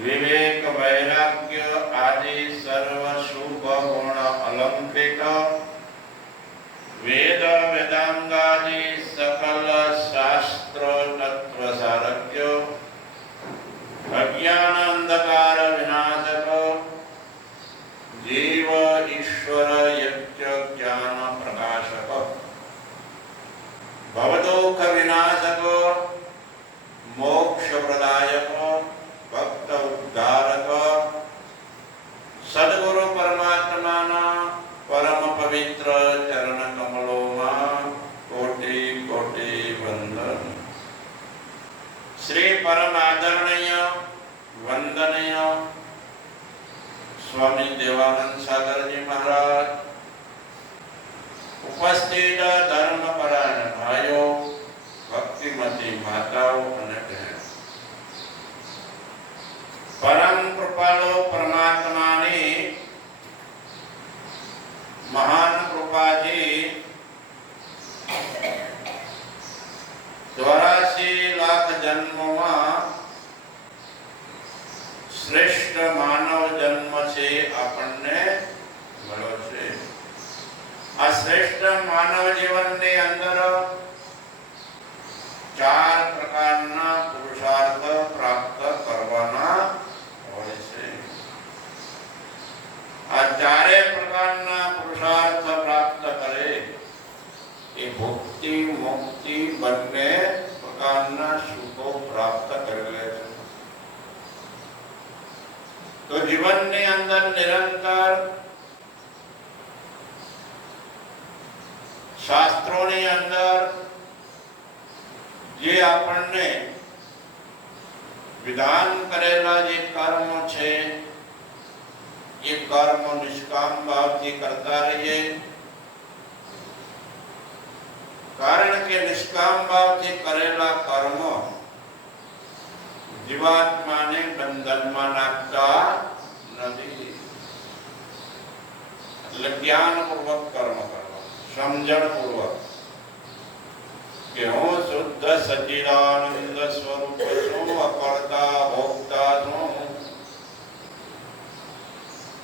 विवेक वैराग्य आदि सर्व शुभ गुण अलंकृत वेद वेदांगादि सकल शास्त्र तत्व सारज्ञ अज्ञान अंधकार विनाशक जीव ईश्वर यज्ञ ज्ञान प्रकाशक भवदुख विनाशक मोक्ष प्रदायक भक्त उद्धारक सद्गुरु परमात्मा परम पवित्र चरण कमलों में कोटि कोटि वंदन। श्री परम आदरणीय वंदनीय स्वामी देवानंद सागर जी महाराज, उपस्थित धर्मपरायण भाइयों, भक्तिमती माताओं અને परम कृपालु परमात्मानी महान कृपाथी 84 लाख जन्मों श्रेष्ठ मानव जन्म से આપણને મળ્યો છે। આ શ્રેષ્ઠ માનવ જીવનની અંદર 4 પ્રકારના પુરુષાર્થ પ્રાપ્ત કરવાના હોય છે। આ ચારે પ્રકારના પુરુષાર્થ પ્રાપ્ત કરે એ ભક્તિ મુક્તિ બંને પ્રકારના સુખો પ્રાપ્ત કરી લે છે। તો જીવનની અંદર નિરંતર શાસ્ત્રોની અંદર જે આપણને વિધાન કરેલા જે કર્મ છે એ કર્મ નિષ્કામ ભાવથી કરતા રહીએ, કારણ કે નિષ્કામ ભાવથી કરેલા કર્મ જીવાત્માને બંધનમાં નાખતા નથી। એટલે જ્ઞાનપૂર્વક કર્મ કરવા, સમજણપૂર્વક કે હું શુદ્ધ સચ્ચિદાનંદ સ્વરૂપ છું, અકર્તા ભોક્તા છું,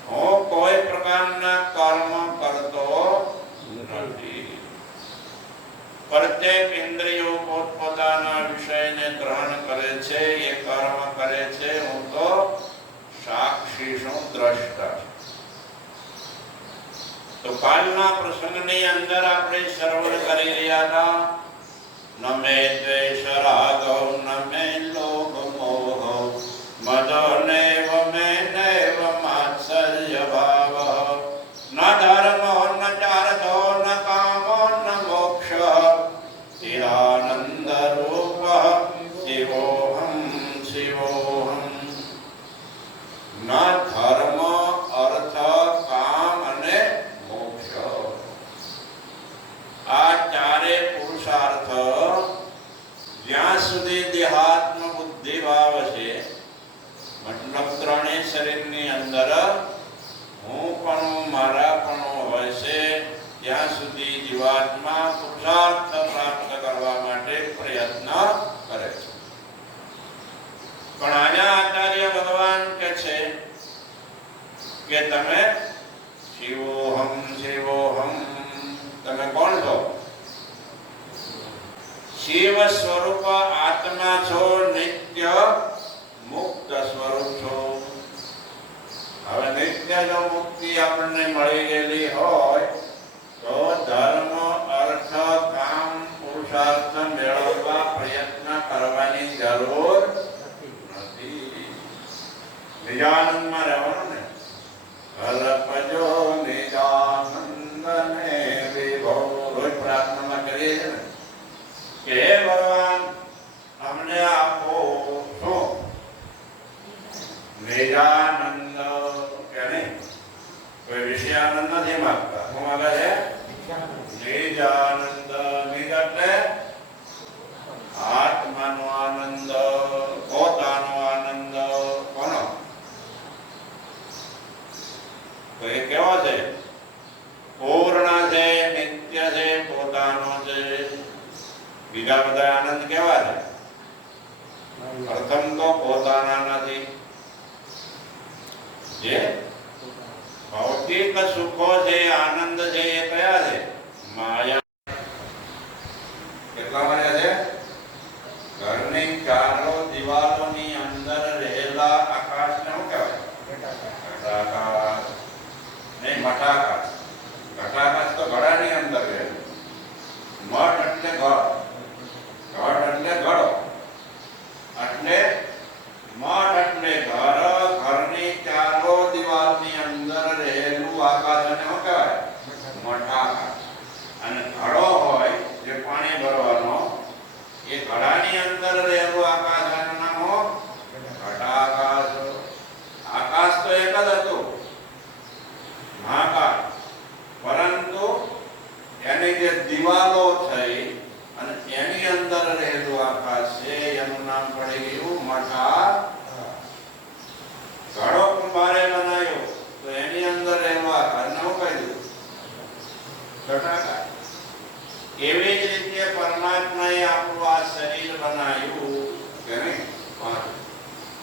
હું કોઈ પ્રકારના કર્મ કરતો નથી। प्रत्येक इंद्रियों પોતપોતાના વિષયને ગ્રહણ કરે છે, એ કર્મ કરે છે, હું તો સાક્ષી છું, દ્રષ્ટા છું। તો કાલના પ્રસંગની અંદર આપણે શ્રવણ કરી રહ્યા હતા, न मे द्वेष रागौ न मे लोभ मोह मद नैव मे नैव मात्सर्य भाव न धर्मो न चार्थो न कामो न मोक्ष चिदानंद रूप शिवोऽहं शिवोऽहं। न धर्म अर्थ काम અને મોક્ષ, આ ચારે પુરુષાર્થ જ્યાં સુધી દેહાત્મ બુદ્ધિ ભાવ છે, મતલબ ત્રણેય શરીરની અંદર હું પણ મારા પણ હોય છે, ત્યાં સુધી જીવાત્મા પુરુષાર્થ પ્રાપ્ત કરવા માટે પ્રયત્ન કરે છે। પણ આના આચાર્ય ભગવાન કહે છે કે તમે શિવોહમ શિવોહમ, તમે કોણ છો? शिव स्वरूप आत्मा छो, नित्य मुक्त स्वरूप छो। હવે નિત્ય જો મુક્તિ આપણને મળી ગયેલી હોય તો ધર્મ અર્થ કામ પુરુષાર્થ મેળવવા પ્રયત્ન કરવાની જરૂર નથી। નિજાનંદમાં રહેવાનું ને. અલપજો નિજાનંદને વિભો, રોજ પ્રાર્થનામાં કરીએ છીએ ને કે હે ભગવાન અમને આપો શું નિજાનંદ, કે નહીં કોઈ વિષયાનંદ નથી માંગતા. શું માંગે છે? નિજાનંદ. નિજ એટલે આત્માનો આનંદ, પોતાનો આનંદ. કોનો? તો એ કેવો છે? પૂર્ણ છે, નિત્ય છે, પોતાનો છે. બીજા બધા આનંદ કેવા છે? પ્રથમ તો પોતાના નથી. જે ભૌતિક સુખો છે, આનંદ છે, એ કયા છે? માયા. કેટલા મળ્યા છે? ઘરની ચારો દિવાલોની અંદર રહેલા આકાશને શું કહેવાય? ઘટાકાશ. નહીં, મઠાકાશ. ઘટાકાશ તો ઘડાની અંદર રહેલું. મઠ એટલે ઘડ, ઘડ એટલે ઘડો. એટલે મઠ એટલે ઘર, ઘરની ચારો દિવાલની અંદર રહેલું આકાશ અને શું કહેવાય? મઠાકાશ. અને ઘડો હોય જે પાણી ભરવાનો, એ ઘડાની અંદર રહેલું આકાશ એનું નામ ઘટાકાશ. આકાશ તો એક જ હતું, મહાકાશ. પરંતુ એની જે દિવાલો થઈ અને એની અંદર રહેલું આકાશ છે એનું નામ પડી ગયું મઠાકાશ. ઘડો કુંભારે બનાવ્યો તો એની અંદર રહેલું આકાશને શું કહી દીધું? ઘટાકાશ. એવી જ રીતે પરમાત્માએ આપણું આ શરીર બનાવ્યું કે નહીં?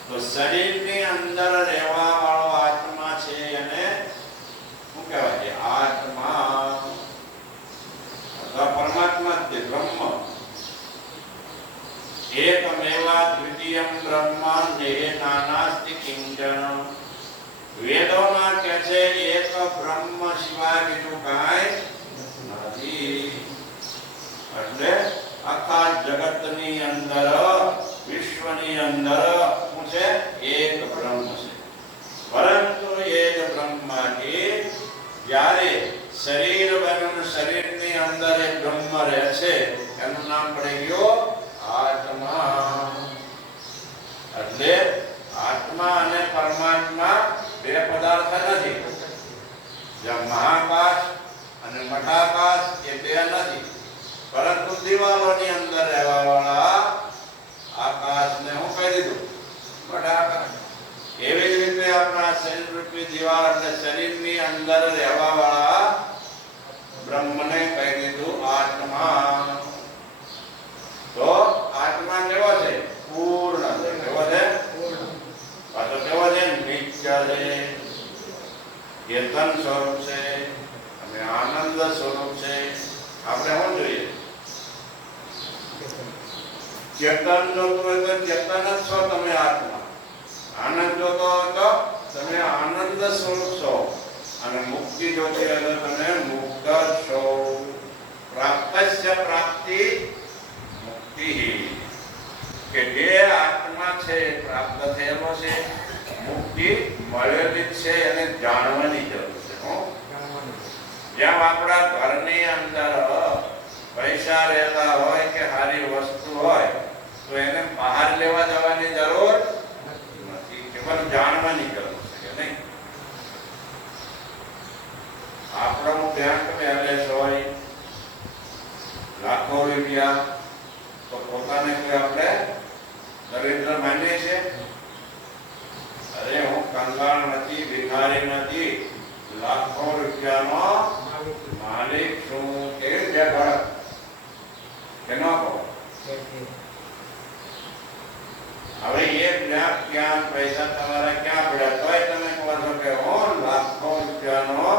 તો શરીરની અંદર રહેવા વાળો આત્મા છે એને શું કહેવાય છે? આત્મા અથવા પરમાત્મા છે, બ્રહ્મ. એકમેવા દ્વિતીયમ બ્રહ્મ નાનાસ્તિ કિંચન. વેદોમાં કહે છે એક બ્રહ્મ સિવાય બીજું કાંઈ નથી. એટલે આખા જગતની અંદર, વિશ્વની અંદર શું છે? એક બ્રહ્મ છે. પરંતુ એ જ બ્રહ્મમાંથી જ્યારે શરીર બન્યું, શરીરની અંદર એ બ્રહ્મ રહે છે, એનું નામ પડી ગયું આત્મા. એટલે આત્મા અને પરમાત્મા બે પદાર્થ નથી. જ્યાં મહાકાશ અને મઠાકાશ એ બે નથી, પરંતુ દિવાલોની અંદર રહેવા વાળા આકાશને હું કહી દીધું મઠાકાશ. એવી જ રીતે આપણા શરીર રૂપી દિવાલ એટલે શરીરની અંદર રહેવા વાળા બ્રહ્મને કહી દીધું આત્મા. તો આત્મા કેવો છે? પૂર્ણ છે. કેવો છે? આ તો કેવો છે? નિત્ય છે, ચેતન સ્વરૂપ છે અને આનંદ સ્વરૂપ છે. આપણે શું જોઈએ? ચેતન જોતું હોય તો ચેતન જ છો તમે, આત્મા. આનંદ જોતો હોય તો તમે આનંદ સ્વરૂપ છો. અને મુક્તિ જોતી હોય તો તમે મુક્ત છો. પ્રાપ્તસ્ય પ્રાપ્તિ મુક્તિ. કે જે આત્મા છે પ્રાપ્ત થયેલો છે, મુક્તિ મળેલી છે, એને જાણવાની જરૂર છે. જેમ આપણા ઘરની અંદર પૈસા રહેલા હોય કે સારી વસ્તુ હોય તો એને બહાર લેવા જવાની જરૂર નથી, કેવળ જાણવાની જરૂર છે કે નહીં? આપણું બેંક બેલેન્સ હોય લાખો રૂપિયા, તો પોતાને કોઈ આપણે દરિદ્ર માનીએ છીએ? અરે હું કંગાળ નથી, ભિખારી નથી, લાખો રૂપિયાનો માલિક છું. કે જગત કેનો કહો? હવે એક લાખ ક્યાં પૈસા તમારા ક્યાં પડ્યા તોય તમે કહો છો કે હું લાખો રૂપિયાનો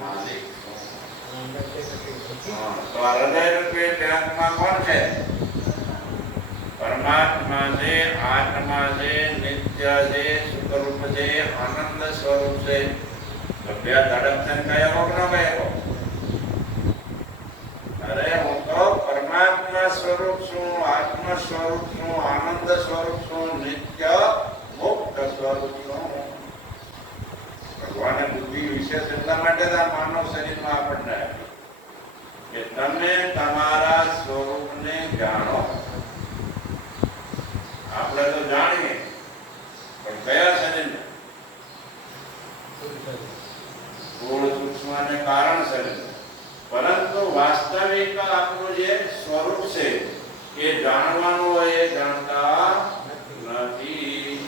માલિક છું. તો આ હૃદય રૂપી બેંકમાં કોણ છે? પરમાત્મા છે, આત્મા છે, નિત્ય છે, સુખરૂપ છે, આનંદ સ્વરૂપ છે. તો બે ધડક છે કયો ન કયો? અરે હું તો પરમાત્મા સ્વરૂપ છું, આત્મા સ્વરૂપ છું, આનંદ સ્વરૂપ છું, નિત્ય મુક્ત સ્વરૂપ છું. કયા શરીરને? સ્થૂળ સૂક્ષ્મ અને કારણ શરીર. પરંતુ વાસ્તવિક આપણું જે સ્વરૂપ છે એ જાણવાનું હોય એ જાણતા નથી.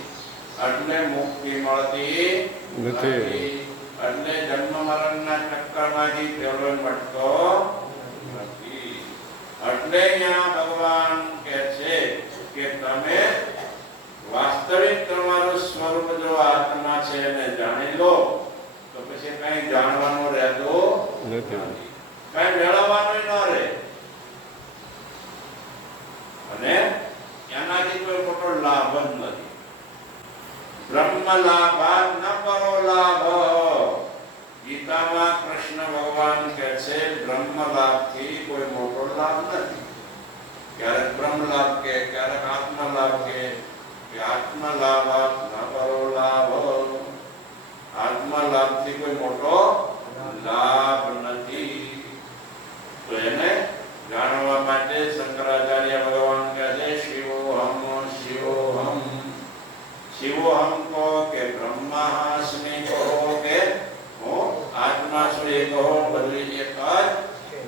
એટલે મુક્તિ મળતી નથી. એટલે જન્મ મરણના ચક્કરમાંથી પેલો મટતો નથી. એટલે અહીંયા ભગવાન કહે છે કે તમે વાસ્તવિક તમારું સ્વરૂપ જો આત્મા છે એને જાણી લો તો પછી કઈ જાણવાનું રહેતું નથી, કઈ મેળવવાનું ન રહે. અને એનાથી કોઈ મોટો લાભ જ નથી. બ્રહ્મ લાભાત ન પરો લાભ. ગીતામાં કૃષ્ણ ભગવાન કહે છે બ્રહ્મ લાભથી કોઈ મોટો લાભ નથી. ક્યારેક બ્રહ્મ લાભ કે ક્યારેક આત્મ લાભ કે આત્મ લાભાત ન પરો લાભ. આત્મ લાભથી કોઈ મોટો લાભ નથી. તો એને જાણવા માટે શંકરાચાર્ય ભગવાન કહે છે શિવોહમ શિવોહમ. શિવોહમ કહો કે બ્રહ્માસ્મિ કહો કે હું આત્મા છું એ કહો, બધું એક જ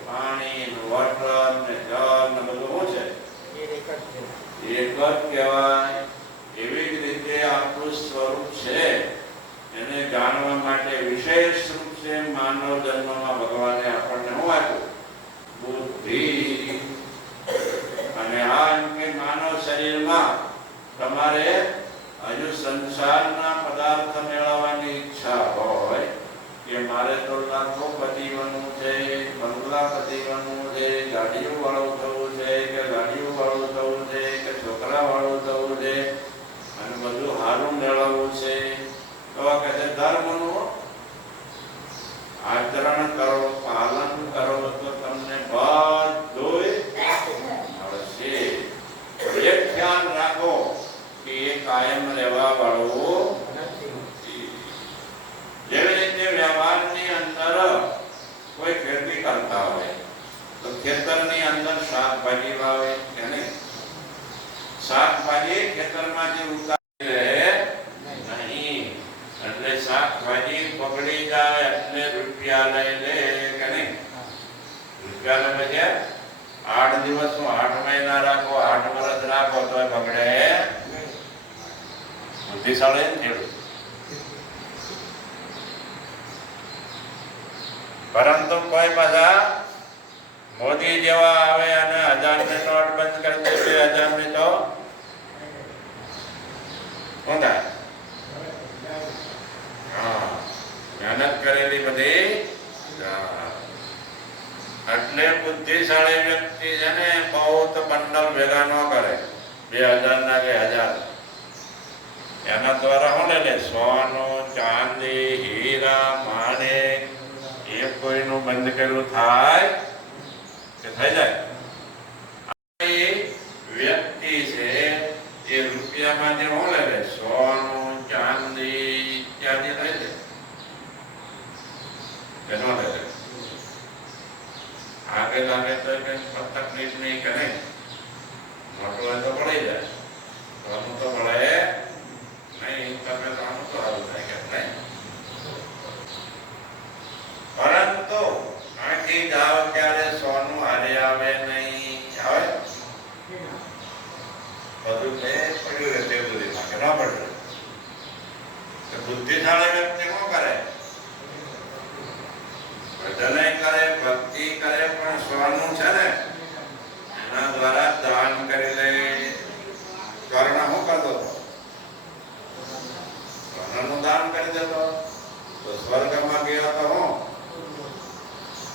પાણી વોટર ને જળ ને બધું શું છે? એક જ કહેવાય. એવી જ રીતે આપણું સ્વરૂપ છે એને જાણવા માટે વિશેષ રૂપ છે માનવ જન્મમાં ભગવાને આપણને શું આપ્યું? બુદ્ધિ. અને આ એમ કે માનવ શરીરમાં તમારે હજુ સંસારના પદાર્થ મેળવવાની ઈચ્છા હોય કે મારે તો લાખોપતિ બનવું છે, બંગલાપતિ બનવું છે, ગાડીઓ વાળું થવું છે કે ગાડીઓ વાળું થવું છે કે છોકરા વાળું થવું છે અને બધું સારું મેળવવું છે, તો કહે છે ધર્મનું આચરણ કરો, પાલન કરો તો તમને બધું મળશે. એક ખ્યાલ રાખો કે એ કાયમ રહેવા વાળું નથી. જેવી રીતે વ્યવહારની અંદર કોઈ ખેતી કરતા હોય તો ખેતરની અંદર શાકભાજી વાવે કે નહીં? શાકભાજી ખેતરમાંથી ઉતારી રહે નહીં. એટલે શાકભાજી બગડી જાય એટલે રૂપિયા લઈ લે કે નહીં? રૂપિયા લે છે 8 દિવસ 8 મહિના રાખો, 8 વર્ષ રાખો તો બગડે. બુદ્ધિશાળી ખેડૂત. પરંતુ કોઈ બધા મોદી જેવા આવે અને 1000 ની નોટ બંધ કરી દે, 2000 ની તો શું થાય? મહેનત કરેલી બધી. એટલે બુદ્ધિશાળી વ્યક્તિ છે ને બહુ બંડલ ભેગા ન કરે, 2000 ના કે 1000. એના દ્વારા શું લે? સોનું, ચાંદી, હીરા, માણેક એ કોઈનું બંધ કરેલું થાય કે થઈ જાય? વ્યક્તિ છે એ રૂપિયામાંથી શું લે? સોનું, ચાંદી ઇત્યાદિ લઈ લે કે ન લે? આગળ લાગે તો તકલીફ નહીં કે નહીં? મોટું હોય તો પડી જાય, સોનું તો મળે નહીં. તમે જાણો તો સારું થાય કે નહીં? પરંતુ આખી જાવ ત્યારે સોનું હારે આવે નહીં. આવે બધું છે પડ્યું રહે તે બધી માટે ન પડે. બુદ્ધિશાળી વ્યક્તિ શું કરે? ભજન કરે, ભક્તિ કરે, પણ સોનું છે ને એના દ્વારા દાન કરી લે. કર્ણ શું કરતો હતો? સોનાનું દાન કરી દેતો તો સ્વર્ગમાં ગયો તો હું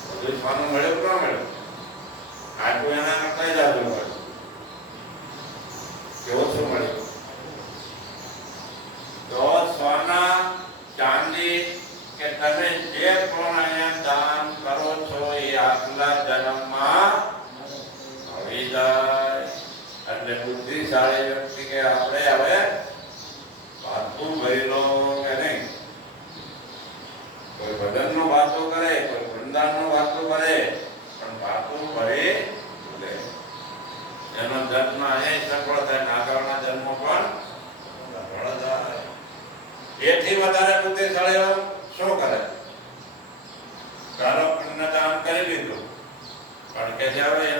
બધું સોનું મળ્યું કે ન મળ્યું? આટલું એના કઈ જાદુ મળ્યું કે ઓછું મળ્યું? તો સોના, ચાંદી કે તમે જે પણ અહીંયા દાન કરો છો એ આગલા જન્મમાં આવી જાય. એટલે બુદ્ધિશાળી વ્યક્તિ કે આપણે હવે પાછું ભરી લો કે નહીં? કોઈ ભજનનું વાતો કરે, કોઈ વૃંદાવનનું વાતો કરે, પણ પાછું ભરી લે. એનો જન્મ અહીં સફળ થાય, આગળના જન્મ પણ સફળ થાય. એથી વધારે બુદ્ધિશાળીઓ શું કરે? ચાલો પુણ્યદાન કરી લીધું, પણ કે હવે